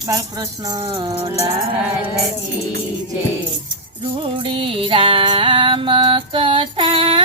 બાલકૃષ્ણ લાલ કી જય. રૂડી રામ કથા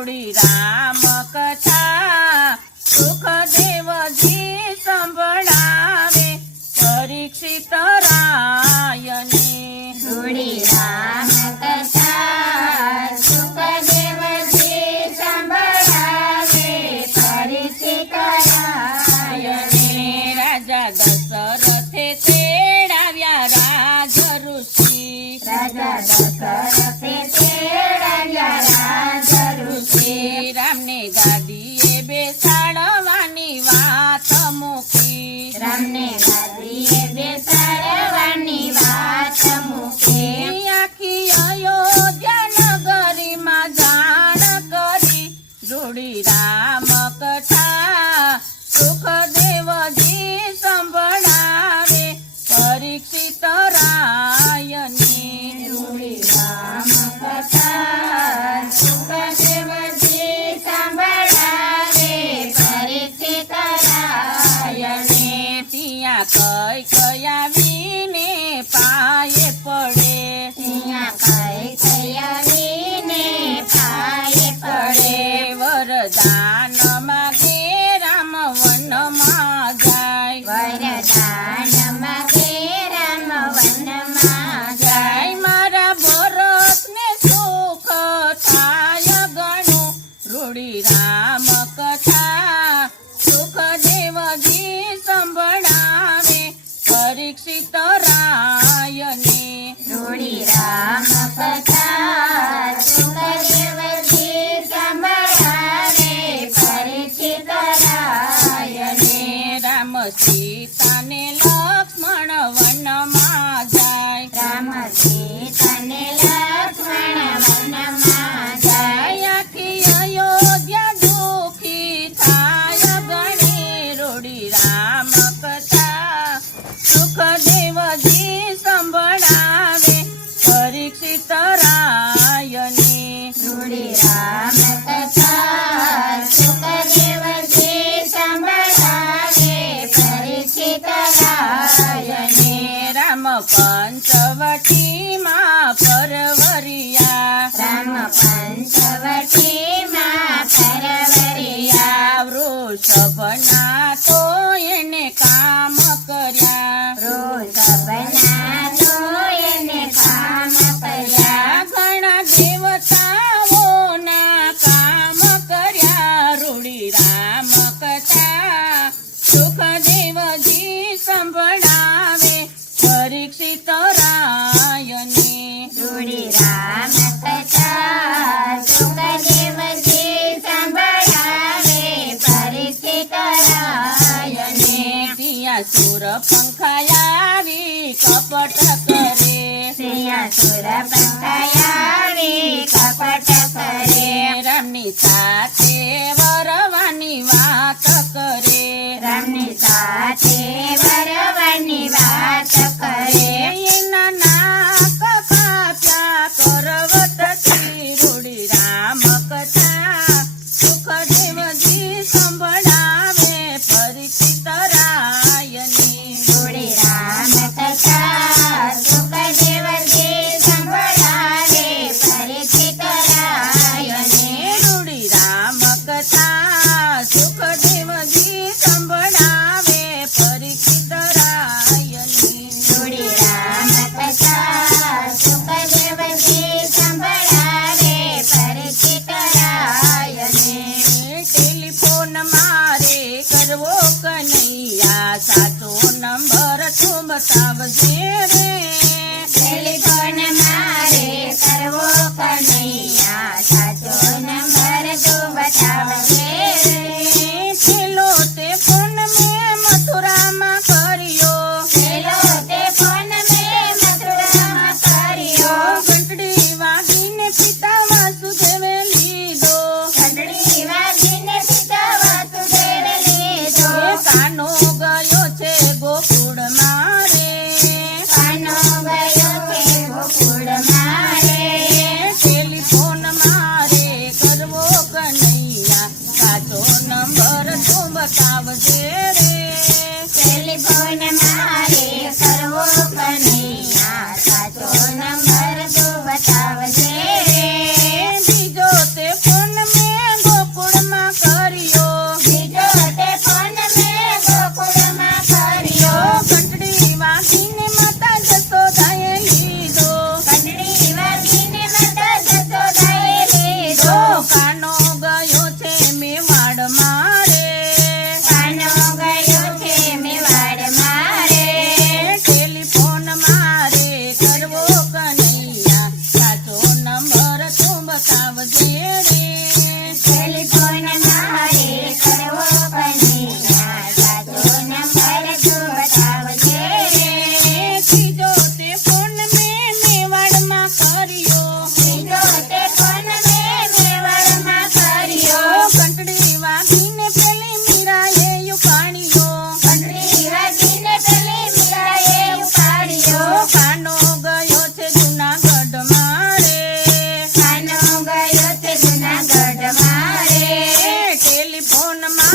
રૂડી અમે રાત્રિએ બેસ see. સુર પંખાયાવી કપટ કરે. શ્રેયા સુર પંખાયાવી on my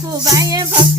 不白眼。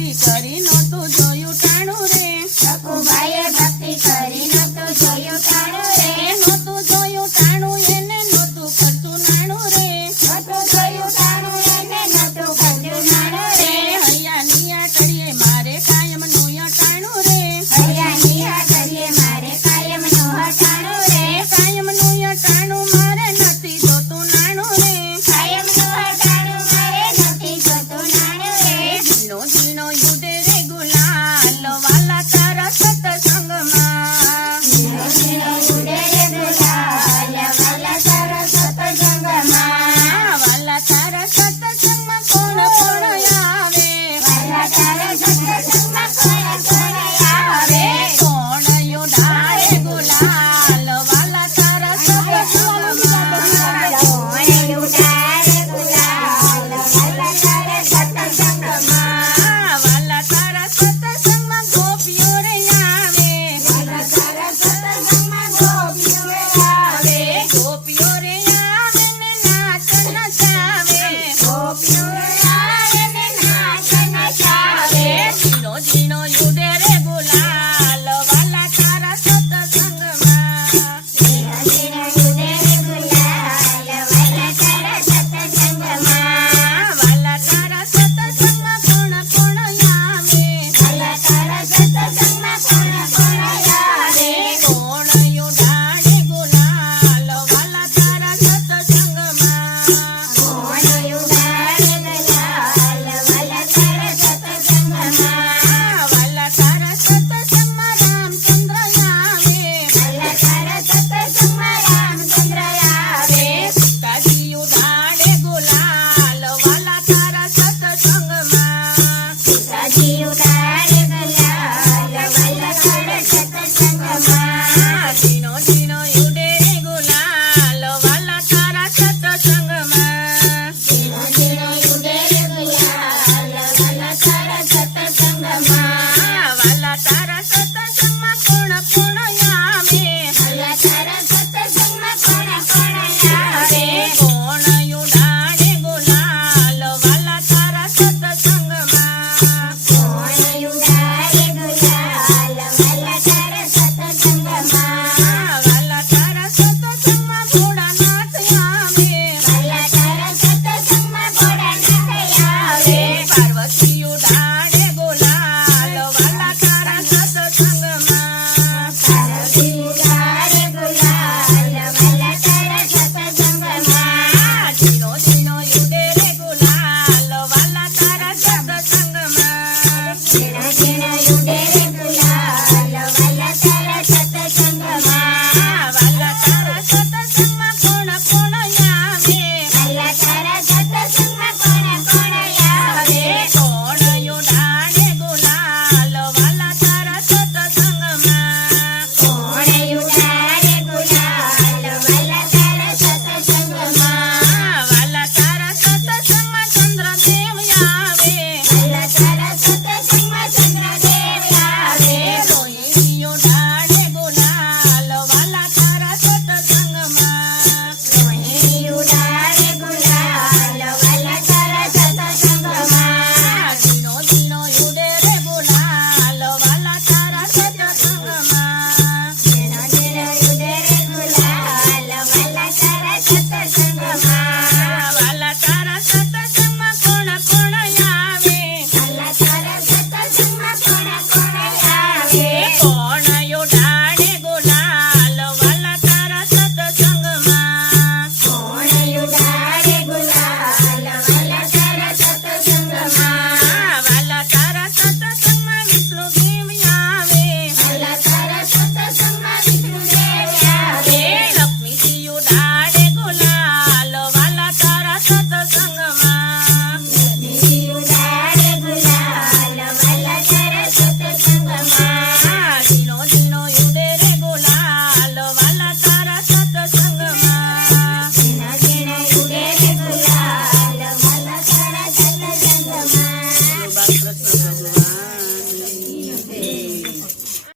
Krishna, you